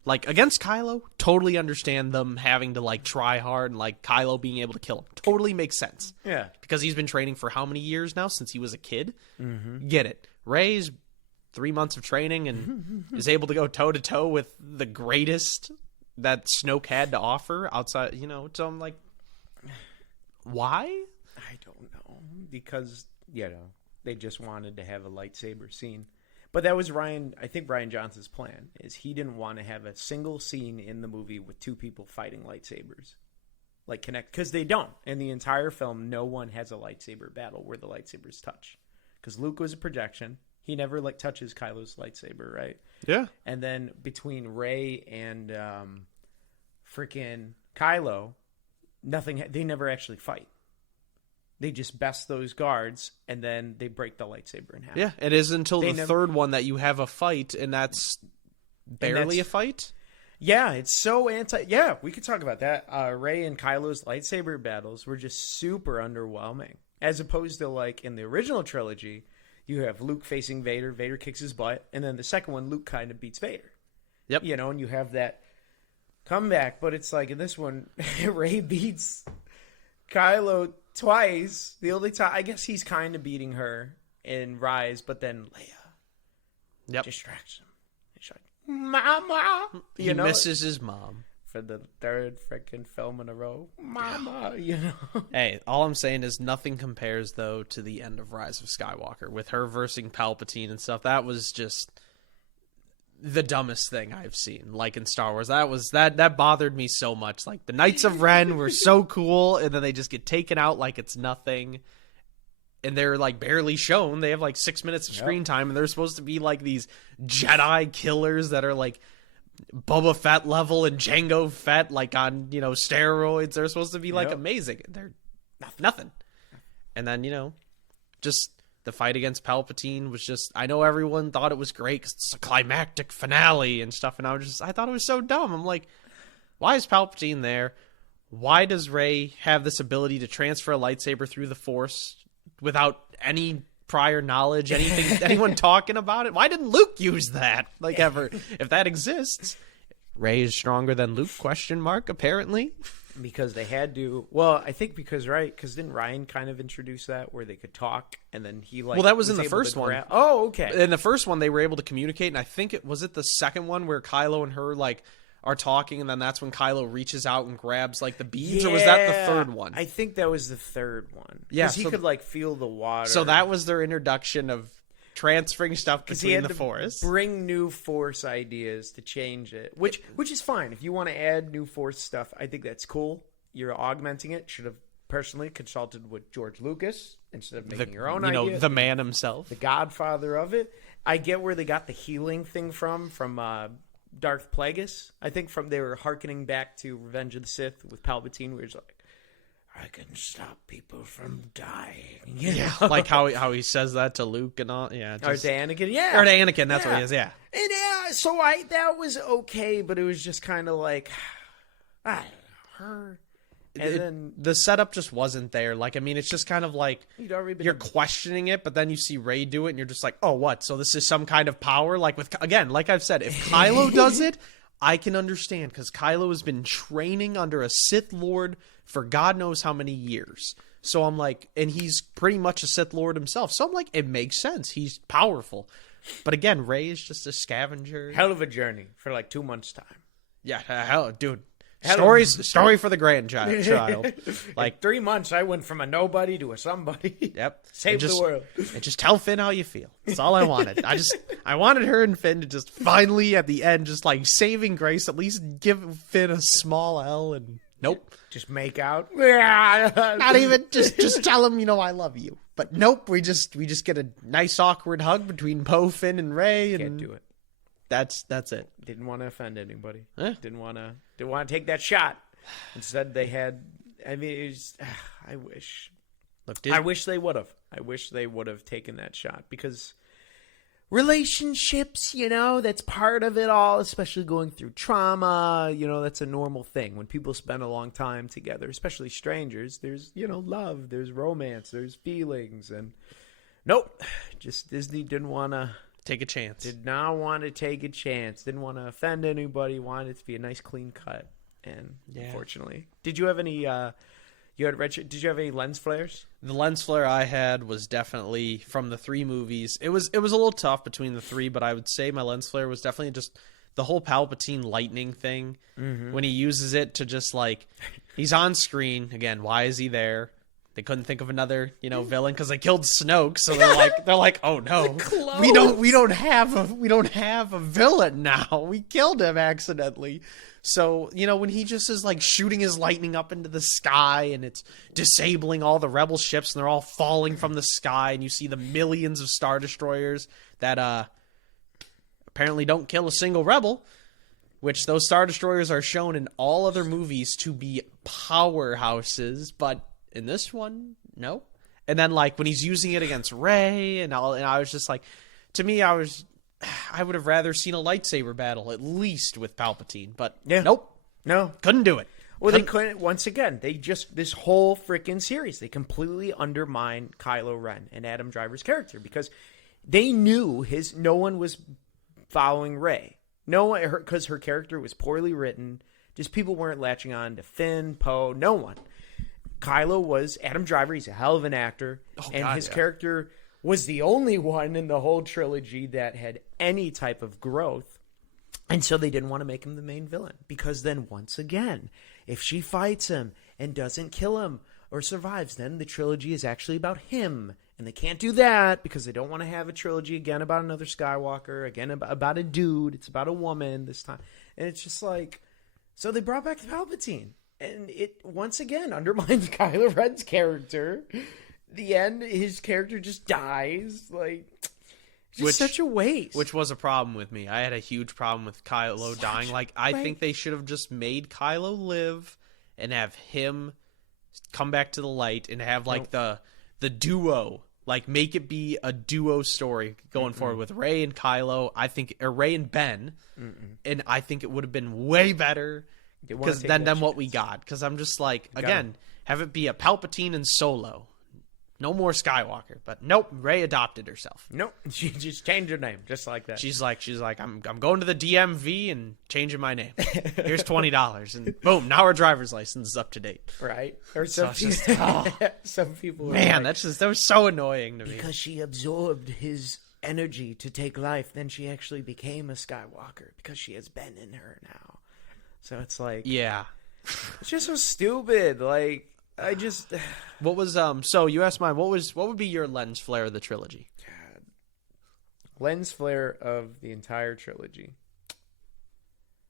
Like, against Kylo, totally understand them having to like try hard and like Kylo being able to kill him. Totally makes sense. Yeah. Because he's been training for how many years now, since he was a kid? Mm-hmm. Get it. Rey's 3 months of training and is able to go toe-to-toe with the greatest that Snoke had to offer outside, you know, so I'm like, why? I don't know. Because, you know, they just wanted to have a lightsaber scene. But that was I think Ryan Johnson's plan, is he didn't want to have a single scene in the movie with two people fighting lightsabers. Like, connect, because they don't. In the entire film, no one has a lightsaber battle where the lightsabers touch. Because Luke was a projection. He never, like, touches Kylo's lightsaber, right? Yeah. And then between Rey and freaking Kylo, they never actually fight. They just best those guards, and then they break the lightsaber in half. Yeah, it is until the third one that you have a fight, and that's barely a fight. Yeah, it's so Yeah, we could talk about that. Rey and Kylo's lightsaber battles were just super underwhelming. As opposed to, like, in the original trilogy, you have Luke facing Vader. Vader kicks his butt. And then the second one, Luke kind of beats Vader. Yep. You know, and you have that comeback. But it's like, in this one, Rey beats Kylo twice. The only time, I guess he's kind of beating her in Rise, but then Leia distracts him. He's like, Mama! He misses his mom. For the third freaking film in a row. Mama! You know? Hey, all I'm saying is nothing compares, though, to the end of Rise of Skywalker. With her versing Palpatine and stuff, that was just the dumbest thing I've seen, like, in Star Wars. That bothered me so much. Like, the Knights of Ren were so cool, and then they just get taken out like it's nothing. and they're like barely shown. They have like 6 minutes of screen time, and they're supposed to be like these Jedi killers that are like Boba Fett level and Jango Fett, like on, you know, steroids. They're supposed to be like amazing. They're nothing. And then, you know, just the fight against Palpatine was just, I know everyone thought it was great because it's a climactic finale and stuff, and I thought it was so dumb. I'm like, why is Palpatine there? Why does Rey have this ability to transfer a lightsaber through the Force without any prior knowledge, anyone talking about it? Why didn't Luke use that, like, ever? If that exists, Rey is stronger than Luke, ? Apparently. Because they had to. Well, I think because didn't Ryan kind of introduce that where they could talk, and then he like. Well, that was in the first one. Oh, okay. In the first one, they were able to communicate, and I think it was the second one where Kylo and her like are talking, and then that's when Kylo reaches out and grabs like the beads, or was that the third one? I think that was the third one. Yeah, because he could like feel the water. So that was their introduction of transferring stuff between the Force. Bring new Force ideas to change it, which is fine. If you want to add new Force stuff, I think that's cool. You're augmenting it. Should have personally consulted with George Lucas instead of making your own idea. You know, the man himself, the godfather of it. I get where they got the healing thing from Darth Plagueis. I think they were hearkening back to Revenge of the Sith with Palpatine, where he's like, I can stop people from dying. Yeah, like how he says that to Luke and all. Yeah, or to Anakin. Yeah, or to Anakin. That's what he is. Yeah, and so that was okay, but it was just kind of like, I don't know, her. And then the setup just wasn't there. Like, I mean, it's just kind of like you're questioning it, but then you see Rey do it, and you're just like, oh, what? So this is some kind of power? Like like I've said, if Kylo does it, I can understand, because Kylo has been training under a Sith Lord for God knows how many years. So I'm like, and he's pretty much a Sith Lord himself. So I'm like, it makes sense. He's powerful. But again, Rey is just a scavenger. Hell of a journey for like 2 months' time. Yeah, hell, dude. Story for the grandchild. Like 3 months, I went from a nobody to a somebody. Yep, saved the world. And just tell Finn how you feel. That's all I wanted. I wanted her and Finn to just finally at the end, just like saving grace, at least give Finn a small L. And nope, just make out. Not even just tell him, you know, I love you. But nope, we just get a nice awkward hug between Poe, Finn, and Rey. And can't do it. That's it. Didn't want to offend anybody. Didn't want to take that shot. Instead, they had. I mean, it was, I wish. Look, I wish they would have. I wish they would have taken that shot, because relationships, you know, that's part of it all. Especially going through trauma, you know, that's a normal thing when people spend a long time together, especially strangers. There's, you know, love. There's romance. There's feelings, and nope, just Disney didn't want to. Take a chance. Did not want to take a chance. Didn't want to offend anybody. Wanted it to be a nice, clean cut. And unfortunately, did you have any? Did you have any lens flares? The lens flare I had was definitely from the 3 movies. It was a little tough between the 3, but I would say my lens flare was definitely just the whole Palpatine lightning thing. Mm-hmm. When he uses it to just like, he's on screen again. Why is he there? They couldn't think of another, you know, villain because they killed Snoke, so they're like, oh no, we don't have a villain now. We killed him accidentally. So, you know, when he just is like shooting his lightning up into the sky, and it's disabling all the rebel ships, and they're all falling from the sky, and you see the millions of Star Destroyers that apparently don't kill a single rebel, which those Star Destroyers are shown in all other movies to be powerhouses, but in this one, no. And then, like, when he's using it against Rey, and I was just like, to me, I would have rather seen a lightsaber battle, at least with Palpatine. But nope. No. Couldn't do it. Well, they couldn't. Once again, this whole freaking series, they completely undermined Kylo Ren and Adam Driver's character, because they knew no one was following Rey. No one, because her character was poorly written. Just people weren't latching on to Finn, Poe, no one. Kylo was Adam Driver. He's a hell of an actor. His character was the only one in the whole trilogy that had any type of growth. And so they didn't want to make him the main villain, because then once again, if she fights him and doesn't kill him or survives, then the trilogy is actually about him. And they can't do that because they don't want to have a trilogy again about another Skywalker, again about a dude. It's about a woman this time. And it's just like, so they brought back Palpatine. And it, once again, undermines Kylo Ren's character. the end, his character just dies. Like, just Which- such a waste. Which was a problem with me. I had a huge problem with Kylo dying. Like, I think they should have just made Kylo live and have him come back to the light and have, like, the duo. Like, make it be a duo story going forward with Rey and Kylo. I think, or Rey and Ben. And I think it would have been way better than what we got. Because I'm just like, again, have it be a Palpatine and Solo. No more Skywalker, but nope. Rey adopted herself. Nope, she just changed her name, just like that. She's like, I'm going to the DMV and changing my name. Here's $20, and boom, now her driver's license is up to date. Right? Or some, So it's people, just, some people. Are Man, like, that was so annoying to me. because she absorbed his energy to take life. Then she actually became a Skywalker because she has Ben in her now. So it's like, Yeah. it's just so stupid. Like, I just. What was So you asked mine. What would be your lens flare of the trilogy? Lens flare of the entire trilogy.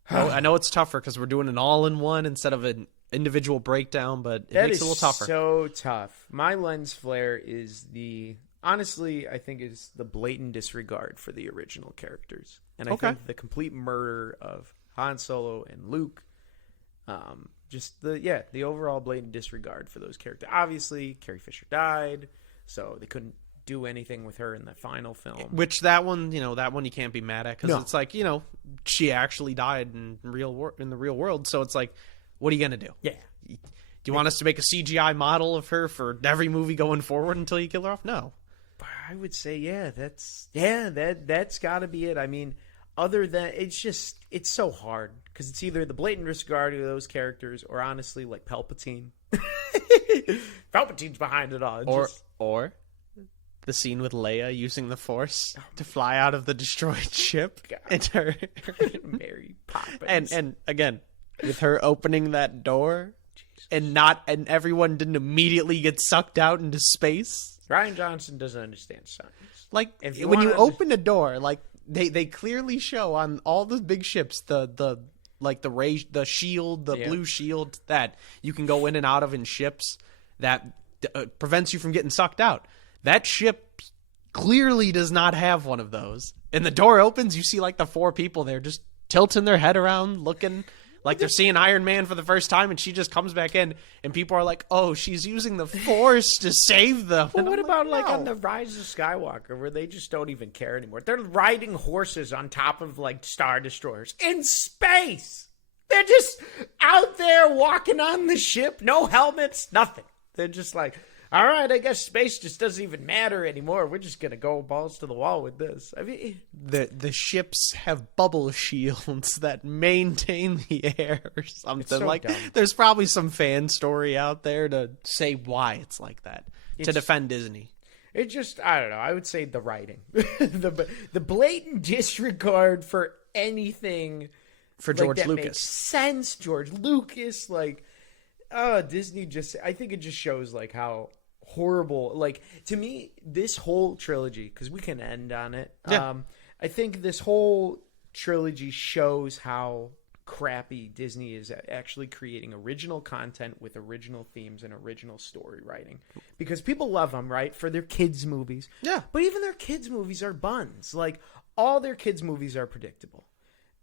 I know it's tougher because we're doing an all-in-one instead of an individual breakdown, but it makes it a little tougher. So tough. My lens flare is honestly, I think is the blatant disregard for the original characters, and I think the complete murder of Han Solo and Luke. Just the overall blatant disregard for those characters. Obviously, Carrie Fisher died, so they couldn't do anything with her in the final film. Which that one you can't be mad at because it's like she actually died in the real world. So it's like, what are you gonna do? Yeah. Do you want us to make a CGI model of her for every movie going forward until you kill her off? No. I would say that's got to be it. I mean, other than it's so hard because it's either the blatant disregard of those characters or honestly like Palpatine. Palpatine's behind it all. Or the scene with Leia using the Force to fly out of the destroyed ship and her Mary Poppins. and again with her opening that door and everyone didn't immediately get sucked out into space. Ryan Johnson doesn't understand science. Like If when you wanna- open a door, like they clearly show on all the big ships the shield, the blue shield that you can go in and out of in ships that prevents you from getting sucked out. That ship clearly does not have one of those. And the door opens, you see like the four people there just tilting their head around, looking like they're seeing Iron Man for the first time, and she just comes back in, and people are like, "Oh, she's using the Force to save them." Well, And what I'm about like, like on "No." the Rise of Skywalker, where they just don't even care anymore? They're riding horses on top of like Star Destroyers in space. They're just out there walking on the ship, no helmets, nothing. They're just like, all right, I guess space just doesn't even matter anymore. We're just gonna go balls to the wall with this. I mean, The ships have bubble shields that maintain the air or something. so Like dumb. there's probably some fan story out there to say why it's like that to defend Disney. it just, I don't know. I would say the writing, the blatant disregard for anything. For Like, George that Lucas. makes sense. George Lucas, like, Disney just, I think it just shows like how horrible, like, to me, this whole trilogy, because we can end on it. Yeah. I think this whole trilogy shows how crappy Disney is at actually creating original content with original themes and original story writing, because people love them, right, for their kids movies. Yeah. But even their kids movies are buns. Like, all their kids movies are predictable.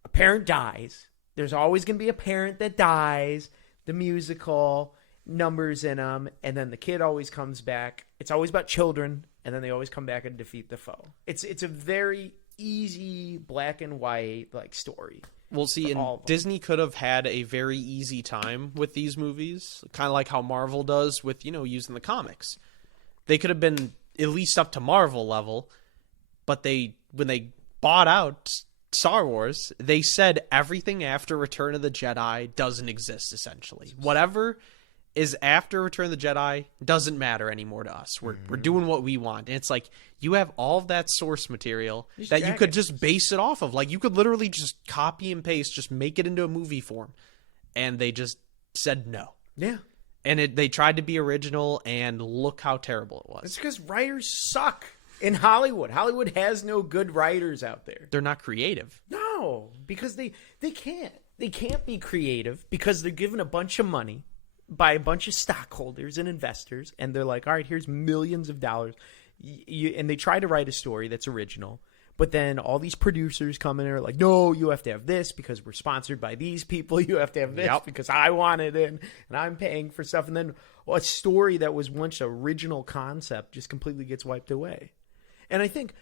A parent dies. There's always going to be a parent that dies. The musical, numbers in them, and then the kid always comes back. It's always about children, and then they always come back and defeat the foe. It's a very easy black and white like story. Well, see, and Disney could have had a very easy time with these movies, kind of like how Marvel does with, using the comics. They could have been at least up to Marvel level, but when they bought out Star Wars, they said everything after Return of the Jedi doesn't exist, essentially. Whatever is after Return of the Jedi doesn't matter anymore to us. We're doing what we want. And it's like, you have all of that source material that you could just base it off of. Like, you could literally just copy and paste, just make it into a movie form. And they just said no. Yeah. And they tried to be original, and look how terrible it was. It's because writers suck in Hollywood. Hollywood has no good writers out there. They're not creative. No, because they can't. They can't be creative because they're given a bunch of money by a bunch of stockholders and investors, and they're like, all right, here's millions of dollars. And they try to write a story that's original, but then all these producers come in and are like, no, you have to have this because we're sponsored by these people. You have to have this because I want it in, and I'm paying for stuff. And then a story that was once an original concept just completely gets wiped away. And I think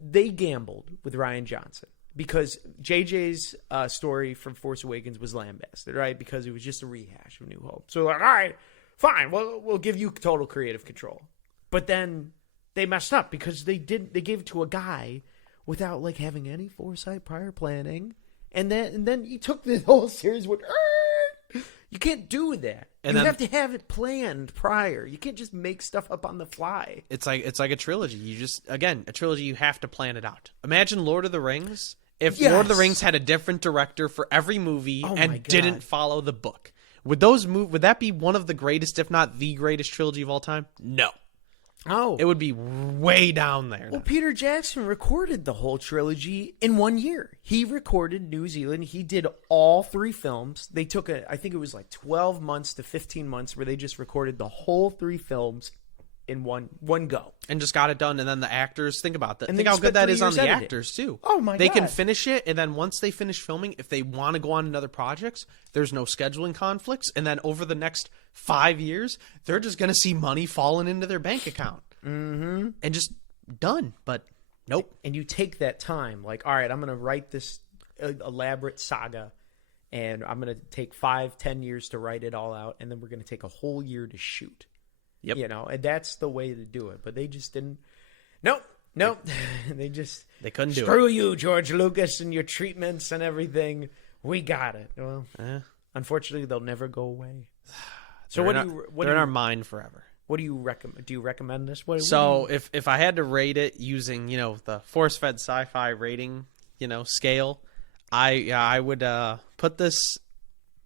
they gambled with Rian Johnson. Because JJ's story from Force Awakens was lambasted, right? Because it was just a rehash of New Hope. So like, all right, fine, we'll give you total creative control. But then they messed up because they gave it to a guy without like having any foresight, prior planning, and then he took the whole series with. You can't do that. And you have to have it planned prior. You can't just make stuff up on the fly. It's like a trilogy. A trilogy. You have to plan it out. Imagine Lord of the Rings. If Lord of the Rings had a different director for every movie and didn't follow the book, would that be one of the greatest, if not the greatest trilogy of all time? No. Oh. It would be way down there. Well, Peter Jackson recorded the whole trilogy in 1 year. He recorded New Zealand. He did all 3 films. They took I think it was like 12 months to 15 months where they just recorded the whole 3 films in one go. And just got it done. And then the actors, think about that. And think how good that is on the actors, too. Oh, my God. They can finish it, and then once they finish filming, if they want to go on to other projects, there's no scheduling conflicts. And then over the next 5 years, they're just going to see money falling into their bank account. Mm-hmm. And just done. But nope. And you take that time. Like, all right, I'm going to write this elaborate saga, and I'm going to take 5-10 years to write it all out, and then we're going to take a whole year to shoot. Yep. You know, and that's the way to do it. But they just didn't. Nope. They couldn't do it. Screw you, George Lucas, and your treatments and everything. We got it. Well, unfortunately, they'll never go away. So they're in our mind forever. What do you recommend? Do you recommend this? If I had to rate it using, the force-fed sci-fi rating, scale, I would put this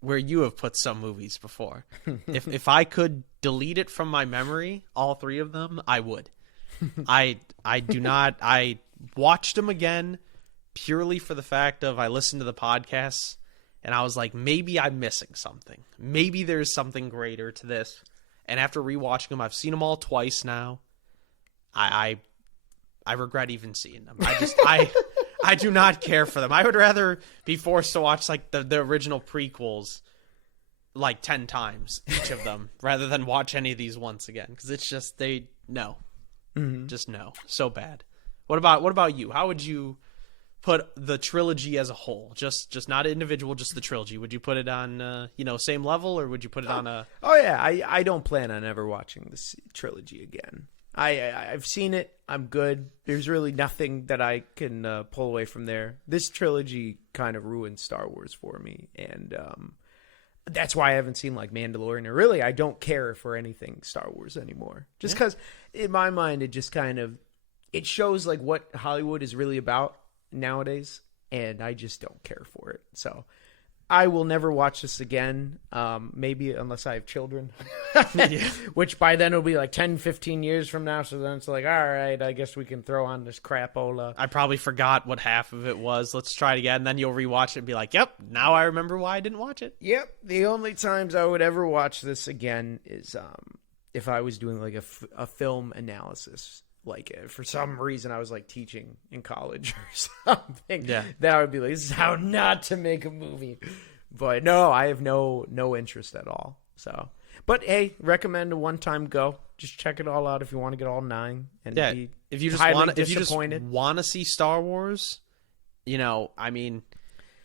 where you have put some movies before. If I could delete it from my memory, all 3 of them, I would. I do not. I watched them again purely for the fact of I listened to the podcasts and I was like, maybe I'm missing something. Maybe there's something greater to this. And after rewatching them, I've seen them all twice now. I regret even seeing them. I do not care for them. I would rather be forced to watch like the original prequels like 10 times each of them rather than watch any of these once again, because it's just just no, so bad. What about you? How would you put the trilogy as a whole? Just not individual, just the trilogy. Would you put it on same level, or would you put it on a? Oh yeah, I don't plan on ever watching this trilogy again. I've seen it. I'm good. There's really nothing that I can pull away from there. This trilogy kind of ruined Star Wars for me, and that's why I haven't seen like Mandalorian. Or really, I don't care for anything Star Wars anymore. Just because, in my mind, it just kind of it shows like what Hollywood is really about nowadays, and I just don't care for it. So I will never watch this again, maybe unless I have children, which by then it'll be like 10-15 years from now. So then it's like, all right, I guess we can throw on this crapola. I probably forgot what half of it was. Let's try it again. And then you'll rewatch it and be like, yep, now I remember why I didn't watch it. Yep. The only times I would ever watch this again is if I was doing like a film analysis. Like for some reason I was like teaching in college or something. Yeah. Then I would be like, this is how not to make a movie. But no, I have no interest at all. So, but hey, recommend a one-time go. Just check it all out if you want to get all 9. And if you just want to see Star Wars, I mean,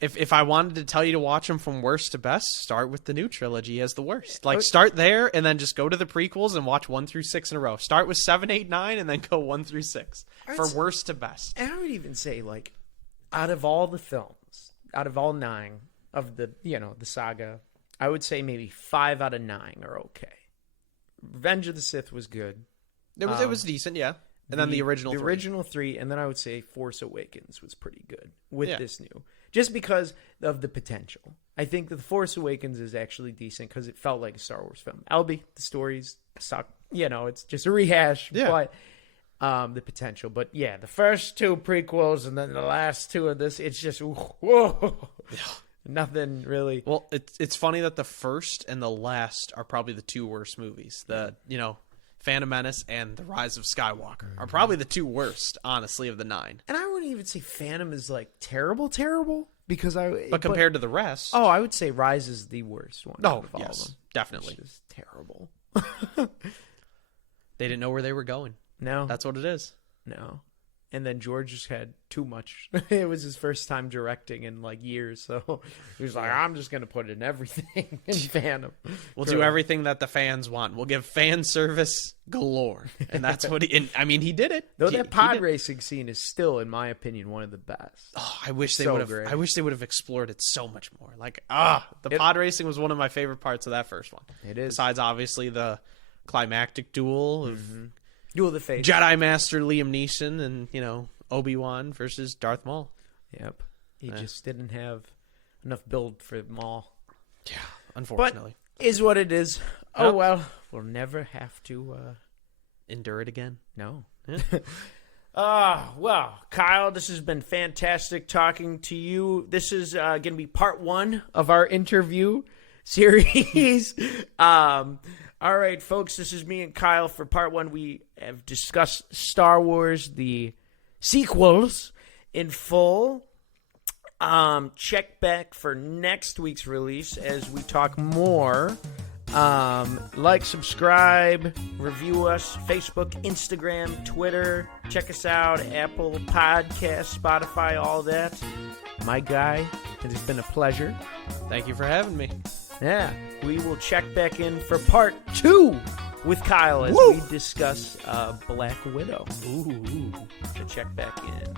if I wanted to tell you to watch them from worst to best, start with the new trilogy as the worst. Like start there and then just go to the prequels and watch 1 through 6 in a row. Start with 7, 8, 9 and then go 1 through 6 for worst to best. And I would even say like out of all the films, out of all 9 of the, the saga, I would say maybe 5 out of 9 are okay. Revenge of the Sith was good. It was decent, yeah. And then the original 3. The original 3, and then I would say Force Awakens was pretty good with this new. Just because of the potential. I think that The Force Awakens is actually decent because it felt like a Star Wars film. Albie, the stories suck. It's just a rehash. Yeah. But the potential. But yeah, the first 2 prequels and then the last 2 of this, it's just, whoa. Nothing really. Well, it's funny that the first and the last are probably the two worst movies. Phantom Menace and The Rise of Skywalker are probably the two worst, honestly, of the 9. And I wouldn't even say Phantom is like terrible, because But compared to the rest, oh, I would say Rise is the worst one. Out of all of them. definitely. Which is terrible. They didn't know where they were going. No, That's what it is. no. And then George just had too much. It was his first time directing in like years, so he was like, "I'm just gonna put in everything in Phantom. We'll do everything that the fans want. We'll give fan service galore." And that's what he did it. Though that pod racing scene is still, in my opinion, one of the best. Oh, I wish they So would have. great. I wish they would have explored it so much more. Pod racing was one of my favorite parts of that first one. It is. Besides, obviously, the climactic duel of Duel of the Fates. Jedi Master Liam Neeson and Obi-Wan versus Darth Maul. Yep. He just didn't have enough build for Maul. Yeah, unfortunately. But is what it is. Oh, Yep. well. We'll never have to... Endure it again. No. Yeah. Well, Kyle, this has been fantastic talking to you. This is going to be part 1 of our interview series. All right, folks, this is me and Kyle for part 1. We have discussed Star Wars, the sequels, in full. Check back for next week's release as we talk more. Like, subscribe, review us, Facebook, Instagram, Twitter. Check us out, Apple Podcasts, Spotify, all that. My guy, it has been a pleasure. Thank you for having me. Yeah, we will check back in for part 2 with Kyle as we discuss Black Widow. Ooh, so check back in.